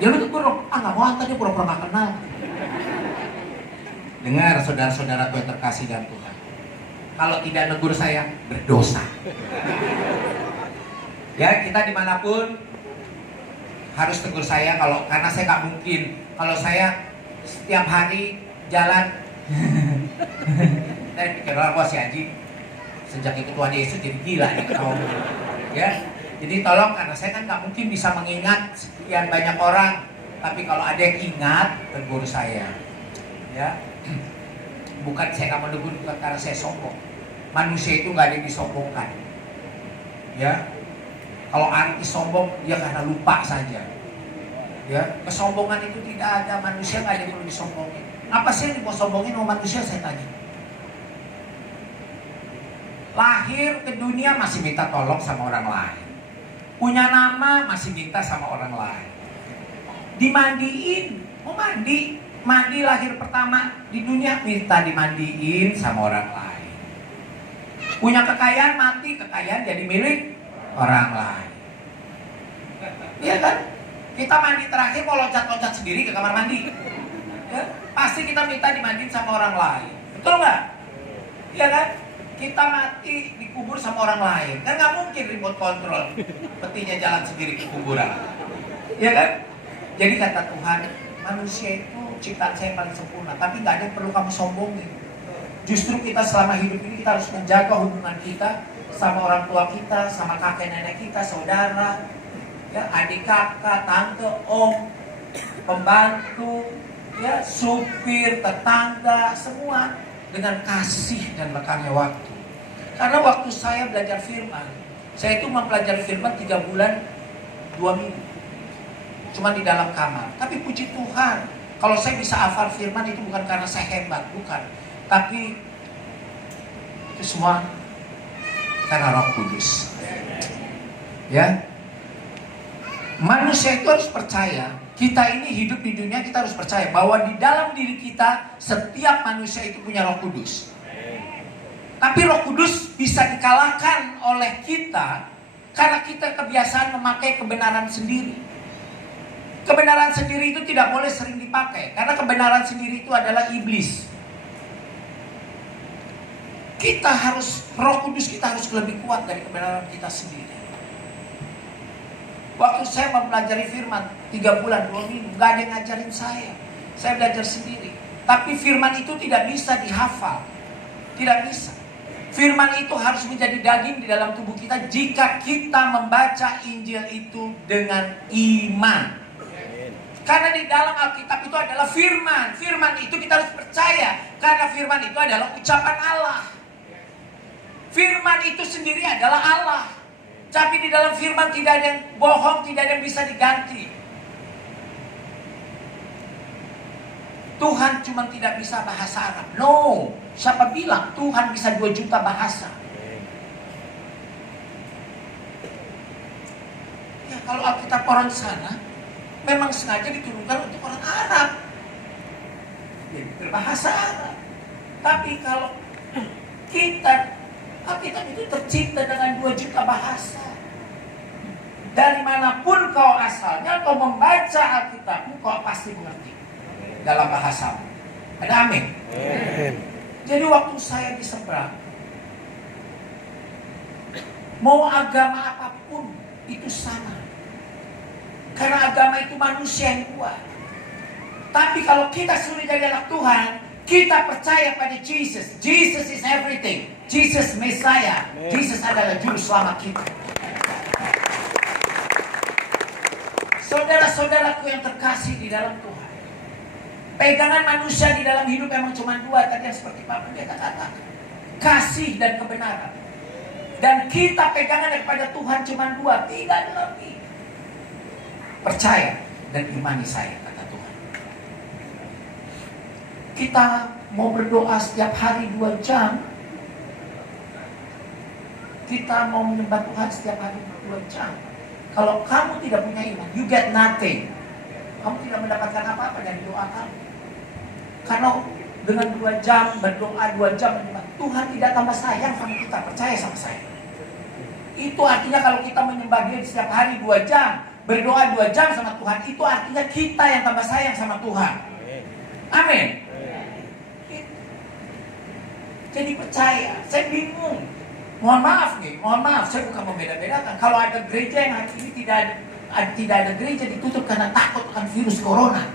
Ya lu tegur dong, nggak mau, tadi pura-pura nggak kenal. Dengar saudara-saudaraku yang terkasih dalam Tuhan, kalau tidak negur saya, berdosa. Ya, kita dimanapun harus tegur saya, karena saya nggak mungkin kalau saya setiap hari jalan. Saya pikir orang si Haji sejak ikut Tuhan Yesus jadi gila nih kau. Ya, jadi tolong, karena saya kan nggak mungkin bisa mengingat sekian banyak orang, tapi kalau ada yang ingat, tegur saya. Ya, bukan saya nggak menegur karena saya sombong. Manusia itu nggak ada yang disombongkan. Ya, kalau arti sombong dia karena lupa saja. Ya, kesombongan itu tidak ada, manusia nggak ada yang perlu disombongin. Apa sih yang mau sombongin sama manusia, saya tanya? Lahir ke dunia masih minta tolong sama orang lain, punya nama masih minta sama orang lain, dimandiin, mau mandi lahir pertama di dunia minta dimandiin sama orang lain, punya kekayaan, mati kekayaan jadi milik orang lain. Iya kan? Kita mandi terakhir mau loncat-loncat sendiri ke kamar mandi, ya? Pasti kita minta dimandiin sama orang lain, betul nggak? Iya kan? Kita mati dikubur sama orang lain, kan nggak mungkin remote control petinya jalan sendiri ke kuburan, ya kan? Jadi kata Tuhan, manusia itu ciptaan saya paling sempurna, tapi nggak ada yang perlu kamu sombongin. Justru kita selama hidup ini kita harus menjaga hubungan kita sama orang tua kita, sama kakek nenek kita, saudara, ya, adik kakak, tante, om, pembantu, ya, supir, tetangga, semua dengan kasih dan lekangnya waktu. Karena waktu saya belajar firman, saya itu mempelajari firman 3 bulan 2 minggu, cuma di dalam kamar. Tapi puji Tuhan, kalau saya bisa hafal firman itu bukan karena saya hebat, bukan, tapi itu semua karena Roh Kudus. Ya, manusia itu harus percaya. Kita ini hidup di dunia, kita harus percaya bahwa di dalam diri kita setiap manusia itu punya Roh Kudus. Tapi Roh Kudus bisa dikalahkan oleh kita karena kita kebiasaan memakai kebenaran sendiri. Kebenaran sendiri itu tidak boleh sering dipakai, karena kebenaran sendiri itu adalah iblis. Kita harus, Roh Kudus kita harus lebih kuat dari kebenaran kita sendiri. Waktu saya mempelajari firman 3 bulan 2 minggu, gak ada yang ngajarin saya. Saya belajar sendiri. Tapi firman itu tidak bisa dihafal, tidak bisa. Firman itu harus menjadi daging di dalam tubuh kita jika kita membaca Injil itu dengan iman. Karena di dalam Alkitab itu adalah firman. Firman itu kita harus percaya, karena firman itu adalah ucapan Allah. Firman itu sendiri adalah Allah. Tapi di dalam firman tidak ada yang bohong, tidak ada yang bisa diganti. Tuhan cuma tidak bisa bahasa Arab. No, siapa bilang Tuhan bisa 2 juta bahasa? Ya, kalau Alkitab orang sana memang sengaja diturunkan untuk orang Arab, jadi berbahasa Arab. Tapi kalau kita, Alkitab itu tercipta dengan 2 juta bahasa. Dari manapun kau asalnya, kau membaca Alkitabmu, kau pasti mengerti dalam bahasamu. Ada amin? Jadi waktu saya diseberang, mau agama apapun itu sama. Karena agama itu manusia yang buat. Tapi kalau kita sudah jadi anak Tuhan, kita percaya pada Jesus. Jesus is everything. Jesus Messiah. Jesus adalah juru selamat kita. Saudara-saudaraku yang terkasih di dalam Tuhan, pegangan manusia di dalam hidup memang cuma 2 tadi yang seperti Pak Pendeta katakan. Kasih dan kebenaran. Dan kita pegangan kepada Tuhan cuma 2, tidak ada lebih. Percaya dan imani saya, kata Tuhan. Kita mau berdoa setiap hari 2 jam. Kita mau menyembah Tuhan setiap hari 2 jam. Kalau kamu tidak punya iman, you get nothing. Kamu tidak mendapatkan apa-apa dari doa kamu. Karena dengan 2 jam berdoa, 2 jam menyembah, Tuhan tidak tambah sayang sama kita. Percaya sama saya. Itu artinya kalau kita menyembah Dia setiap hari 2 jam, berdoa 2 jam sama Tuhan, itu artinya kita yang tambah sayang sama Tuhan. Amin. Jadi percaya, saya bingung. Mohon maaf, saya bukan membeda-bedakan. Kalau ada gereja yang hari ini tidak ada gereja ditutup karena takut akan virus corona,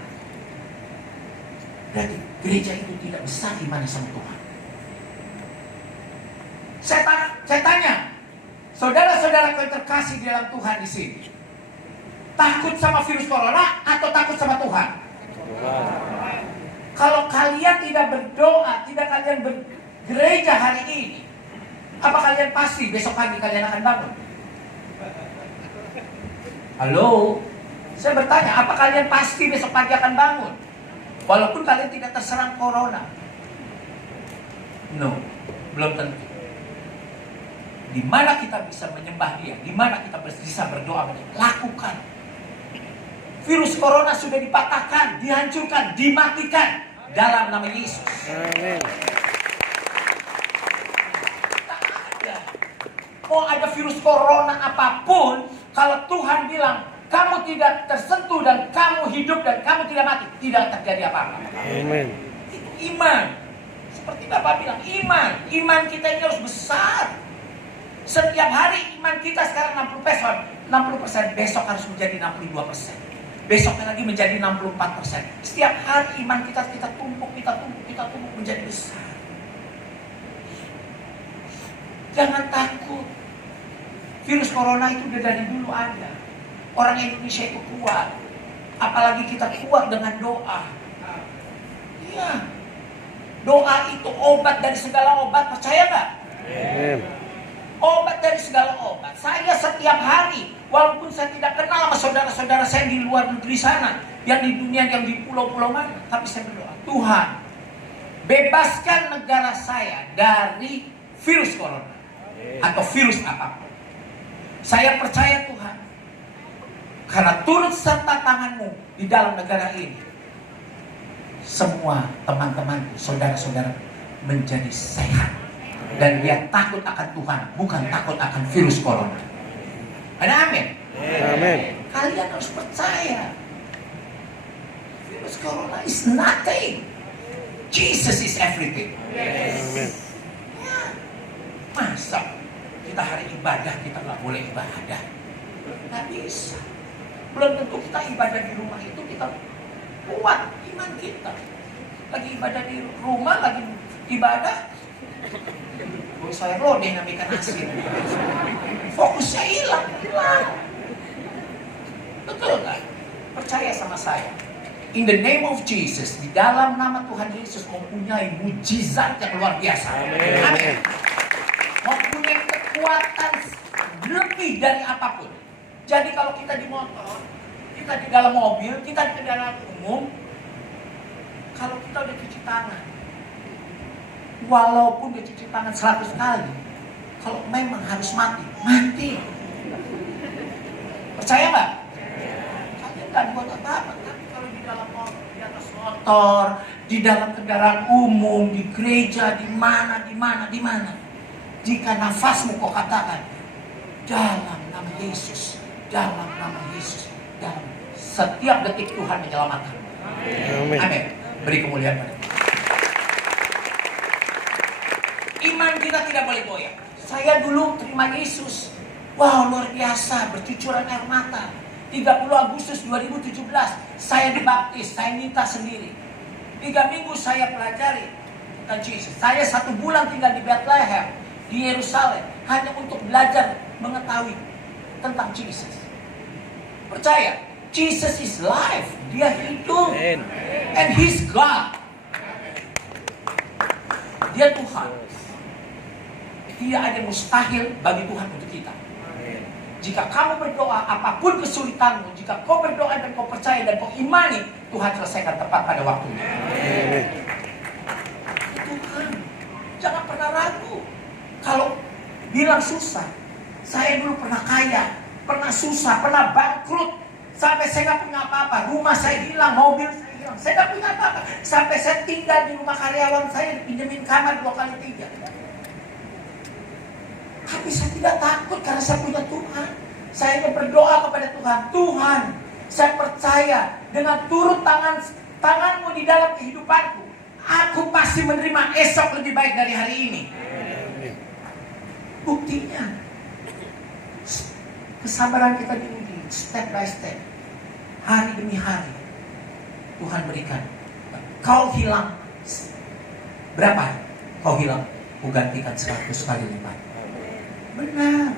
berarti gereja itu tidak besar imannya sama Tuhan. Saya tanya, saudara-saudara yang terkasih di dalam Tuhan di sini, takut sama virus corona atau takut sama Tuhan? Kalau kalian tidak berdoa, tidak kalian bergereja hari ini, apa kalian pasti besok pagi kalian akan bangun? Halo? Saya bertanya, apa kalian pasti besok pagi akan bangun? Walaupun kalian tidak terserang corona. No, belum tentu. Di mana kita bisa menyembah Dia, di mana kita bisa berdoa, lakukan. Virus corona sudah dipatahkan, dihancurkan, dimatikan dalam nama Yesus. Amin. Tak ada. Mau ada virus corona apapun, kalau Tuhan bilang kamu tidak tersentuh dan kamu hidup dan kamu tidak mati, tidak terjadi apa-apa. Amin. Itu iman. Seperti Bapak bilang, iman kita ini harus besar. Setiap hari iman kita sekarang 60%, besok harus menjadi 62%. Besoknya lagi menjadi 64%. Setiap hari iman kita tumpuk menjadi besar. Jangan takut. Virus corona itu udah dari dulu ada. Orang Indonesia itu kuat. Apalagi kita kuat dengan doa. Iya. Doa itu obat dari segala obat. Percaya nggak? Amin. Obat dari segala obat. Saya setiap hari, walaupun saya tidak kenal sama saudara-saudara saya di luar negeri sana, yang di dunia, yang di pulau-pulau mana, tapi saya berdoa, Tuhan, bebaskan negara saya dari virus corona atau virus apapun. Saya percaya Tuhan, karena turut serta tangan-Mu di dalam negara ini, semua teman-temanku, saudara-saudara menjadi sehat. Dan dia takut akan Tuhan, bukan takut akan virus corona. Ada amin? Amin. Kalian harus percaya. Virus corona is nothing. Jesus is everything. Amin. Ya. Masa kita hari ibadah kita nggak boleh ibadah? Nggak bisa. Belum tentu kita ibadah di rumah itu kita kuat iman kita. Lagi ibadah di rumah, lagi ibadah, saya loading ikan asin. Fokusnya hilang. Betul nggak? Percaya sama saya. In the name of Jesus, di dalam nama Tuhan Yesus mempunyai mujizat yang luar biasa. Amin. Mempunyai kekuatan lebih dari apapun. Jadi kalau kita di motor, kita di dalam mobil, kita di kendaraan umum, kalau kita udah cuci tangan, walaupun dia cuci tangan 100 kali, kalau memang harus mati. Percaya nggak? Kalian nggak buat apa-apa. Tapi kalau di dalam motor, di atas motor, di dalam kendaraan umum, di gereja, di mana, jika nafasmu kau katakan dalam nama Yesus, dalam nama Yesus, dalam setiap detik Tuhan menyelamatkan. Amin. Beri kemuliaan pada Tuhan. Iman kita tidak boleh goyah. Saya dulu terima Yesus. Wow, luar biasa, bercucuran air mata. 30 Agustus 2017, saya dibaptis, saya minta sendiri. 3 minggu saya pelajari tentang Yesus. Saya 1 bulan tinggal di Bethlehem, di Yerusalem, hanya untuk belajar mengetahui tentang Yesus. Percaya, Jesus is life. Dia hidup. And He's God. Dia Tuhan. Tidak ada yang mustahil bagi Tuhan untuk kita. Jika kamu berdoa, apapun kesulitanmu, jika kau berdoa dan kau percaya dan kau imani, Tuhan selesaikan tepat pada waktunya. Tuhan, jangan pernah ragu. Kalau bilang susah, saya dulu pernah kaya, pernah susah, pernah bangkrut, sampai saya nggak punya apa-apa. Rumah saya hilang, mobil saya hilang, saya nggak punya apa-apa. Sampai saya tinggal di rumah karyawan saya, dipinjemin kamar 2 kali 3. Tapi saya tidak takut karena saya punya Tuhan. Saya ingin berdoa kepada Tuhan. Tuhan, saya percaya dengan turun tanganmu di dalam kehidupanku, aku pasti menerima esok lebih baik dari hari ini. Buktinya, kesabaran kita diuji step by step, hari demi hari. Tuhan berikan. Kau hilang berapa? Kau hilang, ku gantikan 100 kali lipat. Benar.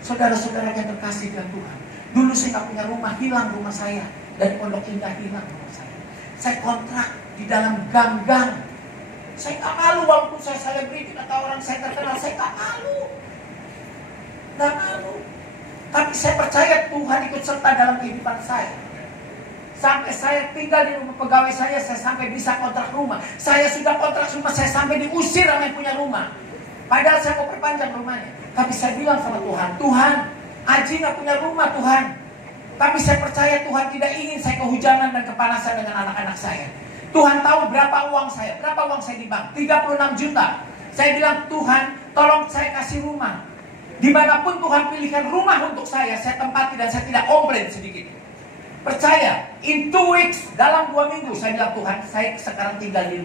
Saudara-saudara yang terkasih dengan Tuhan, dulu saya nggak punya rumah, hilang rumah saya. Dari Pondok Indah hilang rumah saya. Saya kontrak di dalam gang-gang. Saya nggak malu walaupun saya selebriti atau orang saya terkenal, saya nggak malu. Nggak malu. Tapi saya percaya Tuhan ikut serta dalam kehidupan saya. Sampai saya tinggal di rumah pegawai saya sampai bisa kontrak rumah. Saya sudah kontrak rumah, saya sampai diusir sama yang punya rumah. Padahal saya mau perpanjang rumahnya. Tapi saya bilang sama Tuhan, Tuhan, Aji nggak punya rumah Tuhan. Tapi saya percaya Tuhan tidak ingin saya kehujanan dan kepanasan dengan anak-anak saya. Tuhan tahu berapa uang saya di bank, 36 juta. Saya bilang, Tuhan, tolong saya kasih rumah. Dimanapun Tuhan pilihkan rumah untuk saya tempati dan saya tidak komplain sedikit. Percaya, in 2 weeks, dalam 2 minggu, saya bilang, Tuhan, saya sekarang tinggal di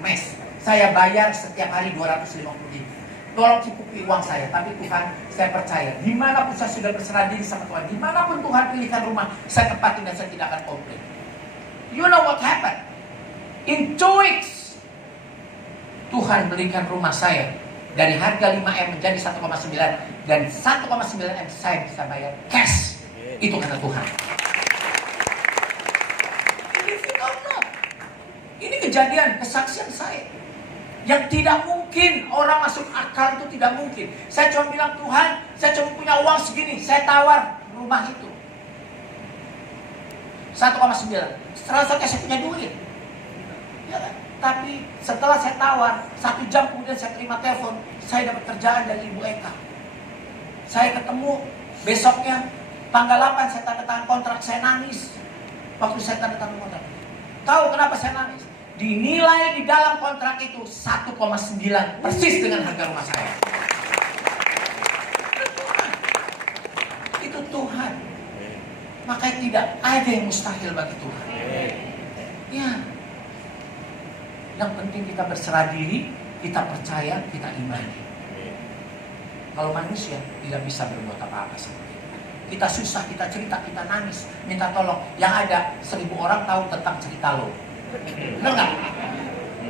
mes. Saya bayar setiap hari 250 ribu. Tolong cukupi uang saya. Tapi Tuhan, saya percaya, dimanapun saya sudah berserah diri sama Tuhan, dimanapun Tuhan pilihkan rumah, saya tempati dan saya tidak akan komplain. You know what happened? In 2 weeks, Tuhan berikan rumah saya dari harga 5M menjadi 1,9, dan 1,9M saya bisa bayar cash. Itu kata Tuhan. Ini kejadian, kesaksian saya. Yang tidak mungkin, orang masuk akal itu tidak mungkin. Saya cuma bilang, Tuhan, saya cuma punya uang segini, saya tawar rumah itu 1,9. Setelah saya punya duit. Ya kan? Tapi setelah saya tawar, 1 jam kemudian saya terima telepon, saya dapat kerjaan dari Ibu Eka. Saya ketemu besoknya, tanggal 8 saya tanda tangan kontrak, saya nangis. Waktu saya tanda tangan kontrak. Tahu kenapa saya nangis? Dinilai di dalam kontrak itu 1,9, persis dengan harga rumah saya. Itu Tuhan. Makanya tidak ada yang mustahil bagi Tuhan. Ya. Yang penting kita berserah diri, kita percaya, kita imani. Kalau manusia tidak bisa berbuat apa-apa sama kita. Kita susah, kita cerita, kita nangis, minta tolong. Yang ada 1000 orang tahu tentang cerita lo. Benar nggak?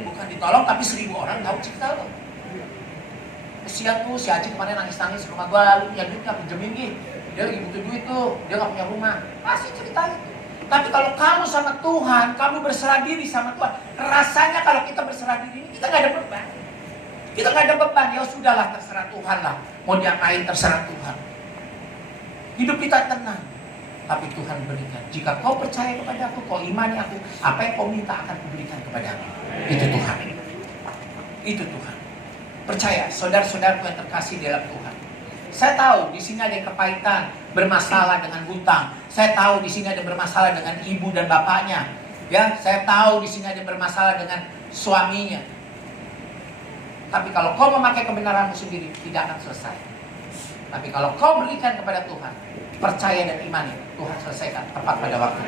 Bukan ditolong, tapi 1000 orang tahu cerita lo. Kesian tuh si Aji kemarin nangis-nangis rumah gua, lu punya duit nggak, pinjemin gitu. Dia lagi butuh duit tuh, dia nggak punya rumah. Pasti cerita itu. Tapi kalau kamu sama Tuhan, kamu berserah diri sama Tuhan, rasanya kalau kita berserah diri, kita nggak ada beban. Kita nggak ada beban, ya sudahlah terserah Tuhan lah. Mau diapain terserah Tuhan. Hidup kita tenang. Tapi Tuhan berikan. Jika kau percaya kepada aku, kau imani aku, apa yang kau minta akan kuberikan kepadamu. Itu Tuhan. Itu Tuhan. Percaya, saudara-saudaraku yang terkasih dalam Tuhan. Saya tahu di sini ada yang kepahitan, bermasalah dengan hutang. Saya tahu di sini ada bermasalah dengan ibu dan bapaknya. Ya, saya tahu di sini ada bermasalah dengan suaminya. Tapi kalau kau memakai kebenaranmu sendiri, tidak akan selesai. Tapi kalau kau berikan kepada Tuhan, percaya dan imani, Tuhan selesaikan tepat pada waktu.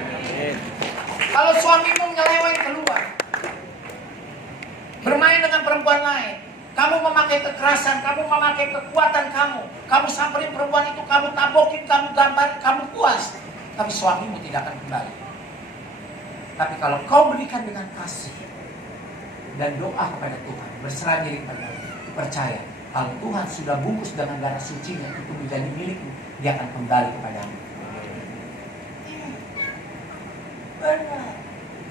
Kalau suamimu nyeleweng keluar, bermain dengan perempuan lain, kamu memakai kekerasan, kamu memakai kekuatan kamu samperin perempuan itu, kamu tabokin, kamu gambar, kamu puas, tapi suamimu tidak akan kembali. Tapi kalau kau berikan dengan kasih dan doa kepada Tuhan, berserah diri kepada Tuhan, percaya, kalau Tuhan sudah bungkus dengan darah sucinya itu menjadi milikmu, dia akan kembali kepadamu. Benar.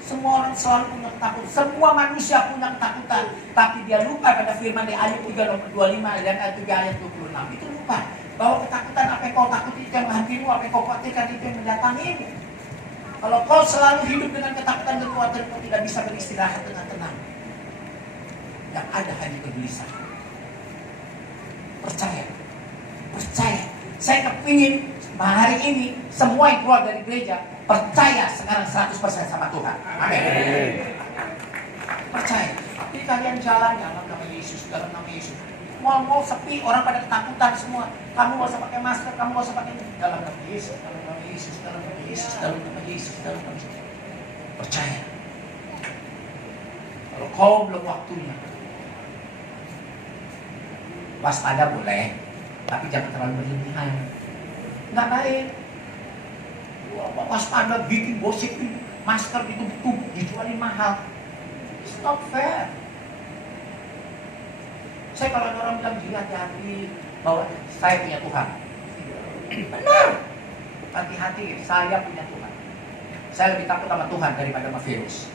Semua orang selalu punya ketakutan. Semua manusia punya ketakutan. Tapi dia lupa pada firman di ayat 3:25 dan ayat 3 ayat 26. Itu lupa bahwa ketakutan apa yang kau takuti itu yang menghantui, apa yang kau khawatirkan itu yang mendatangimu. Kalau kau selalu hidup dengan ketakutan dan khawatir, kau tidak bisa beristirahat dengan tenang. Yang ada hanya kegelisahan. Percaya. Percaya. Saya kepingin hari ini semua yang keluar dari gereja percaya sekarang 100% sama Tuhan. Amin. Percaya. Tapi kalian jalan dalam nama Yesus, dalam nama Yesus. Mal-mal sepi, orang pada ketakutan semua. Kamu gak usah pakai masker, kamu gak usah pakai dalam nama Yesus, dalam nama Yesus, dalam nama Yesus, dalam nama Yesus, dalam nama Yesus. Percaya. Kalau kau belum waktunya, waspada boleh, tapi jangan terlalu berlebihan. Nggak baik. Waspada bikin gosip, masker itu dijualin mahal. It's not fair. Saya kalau ada orang bilang gila hati-hati bahwa saya punya Tuhan. Benar. Hati-hati, saya punya Tuhan. Saya lebih takut sama Tuhan daripada sama virus.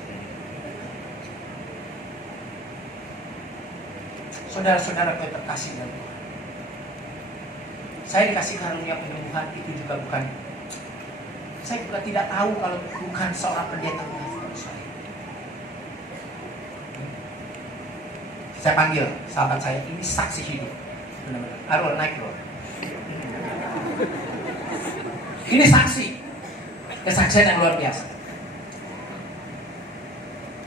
Saudara-saudara yang terkasih dalam Tuhan. Saya dikasih karunia penyembuhan itu juga bukan. Saya juga tidak tahu kalau bukan seorang pendeta mengajar saya. Saya panggil sahabat saya, ini saksi hidup. Benar-benar. Arul, naik bro. Ini saksi. Kesaksian yang luar biasa.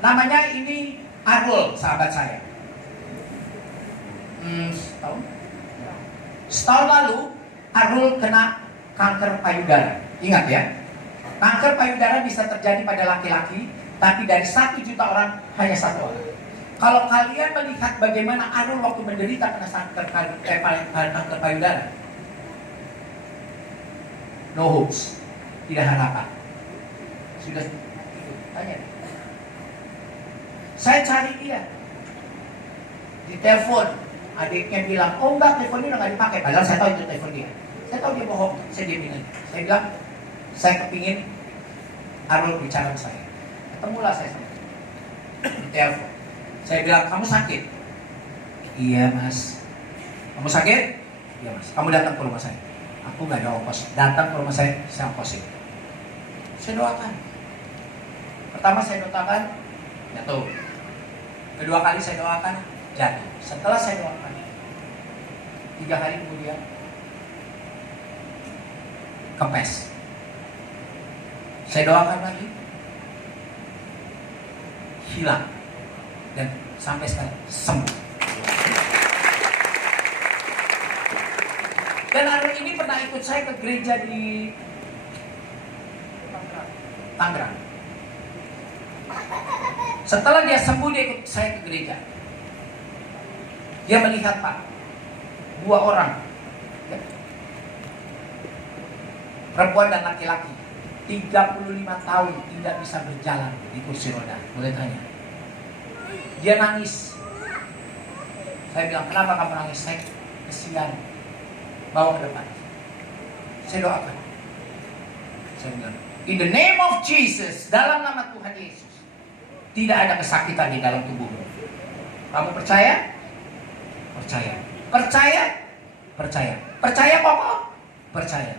Namanya ini Arul, sahabat saya. Setahun lalu, Arul kena kanker payudara. Ingat ya, kanker payudara bisa terjadi pada laki-laki, tapi dari 1 juta orang, hanya 1 orang. Kalau kalian melihat bagaimana Arul waktu menderita kena kanker payudara, no hopes, tidak harapan. Sudah tanya. Saya cari dia, di telepon, adiknya bilang, oh enggak, telepon ini udah nggak dipakai. Padahal saya tahu itu telepon dia. Saya tahu dia bohong. Saya diamin aja. Saya bilang, saya kepingin Arul bicara sama saya. Ketemulah saya sama dia. Di telepon. Saya bilang, kamu sakit? Iya mas. Kamu sakit? Iya mas. Kamu datang ke rumah saya. Aku gak ada ongkos. Datang ke rumah saya ongkosin. Saya doakan. Pertama saya doakan, jatuh. Kedua kali saya doakan, jatuh. Setelah saya doakan, 3 hari kemudian, kempes. Saya doakan lagi, hilang. Dan sampai sekarang sembuh. Dan Arul ini pernah ikut saya ke gereja di Tangerang. Setelah dia sembuh, dia ikut saya ke gereja. Dia melihat Pak, 2 orang, ya, perempuan dan laki-laki, 35 tahun tidak bisa berjalan di kursi roda. Boleh tanya? Dia nangis. Saya bilang, kenapa kamu nangis? Saya kesian. Bawa ke depan. Saya doakan. Saya bilang, in the name of Jesus, dalam nama Tuhan Yesus, tidak ada kesakitan di dalam tubuhmu. Kamu percaya? Percaya. Percaya? Percaya. Percaya kokoh? Percaya.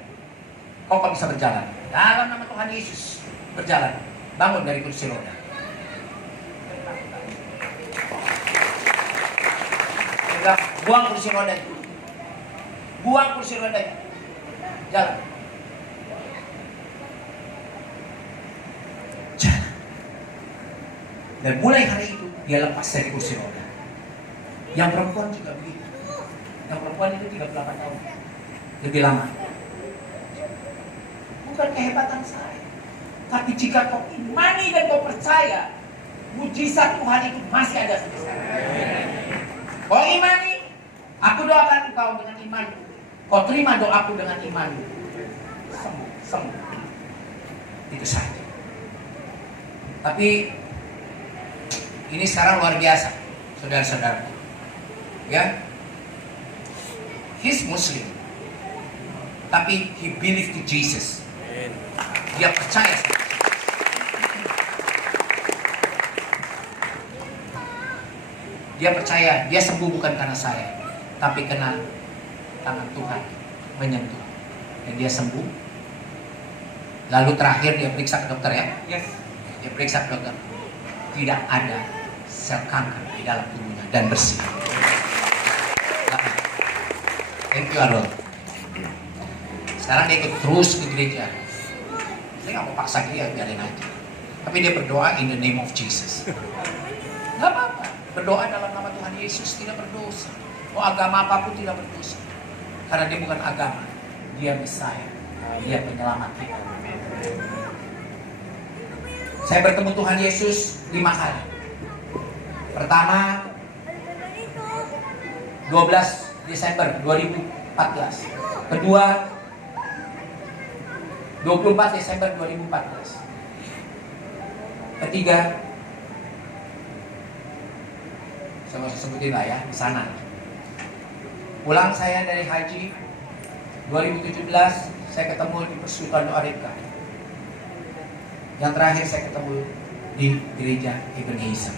Kokoh bisa berjalan. Dalam nama Tuhan Yesus, berjalan. Bangun dari kursi roda. Buang kursi roda itu. Buang kursi roda itu. Jalan. Jalan. Dan mulai hari itu dia lepas dari kursi roda. Yang perempuan juga begitu. Yang perempuan itu 38 tahun. Lebih lama. Bukan kehebatan saya. Tapi jika kau imani dan kau percaya, mujizat Tuhan itu masih ada sampai sekarang. Kau imani, aku doakan kau dengan iman. Kau terima doaku dengan iman. Sembuh, sembuh. Itu saja. Tapi ini sekarang luar biasa, saudara-saudara. Ya, he's Muslim, tapi he believe to Jesus. Dia percaya sama Jesus. Dia percaya, dia sembuh bukan karena saya, tapi karena tangan Tuhan menyentuh. Dan dia sembuh. Lalu terakhir dia periksa ke dokter ya. Yes. Dia periksa ke dokter. Tidak ada sel kanker di dalam tubuhnya dan bersih. Thank you Arul. Sekarang dia ikut terus ke gereja. Saya nggak mau paksa dia, biarin aja. Tapi dia berdoa in the name of Jesus. Gak apa-apa. Berdoa dalam nama Tuhan Yesus tidak berdosa. Mau agama apapun tidak berdosa. Karena dia bukan agama, dia Mesias, dia penyelamat kita. Saya bertemu Tuhan Yesus 5 kali. Pertama 12 Desember 2014. Kedua 24 Desember 2014. Ketiga, saya mau sebutin lah ya, di sana. Pulang saya dari haji 2017, saya ketemu di Persekutuan Arifka. Yang terakhir saya ketemu di gereja Ebenezer.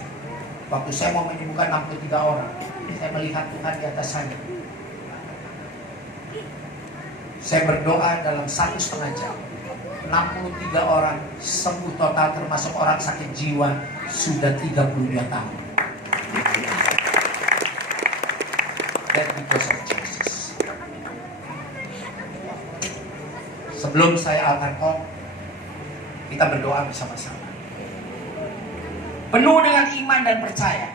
Waktu saya mau menyembuhkan 63 orang, saya melihat Tuhan di atas saya. Saya berdoa dalam 1,5 jam. 63 orang sembuh total, termasuk orang sakit jiwa sudah 32 tahun. That because of Jesus. Sebelum saya altar call, kita berdoa bersama-sama. Penuh dengan iman dan percaya.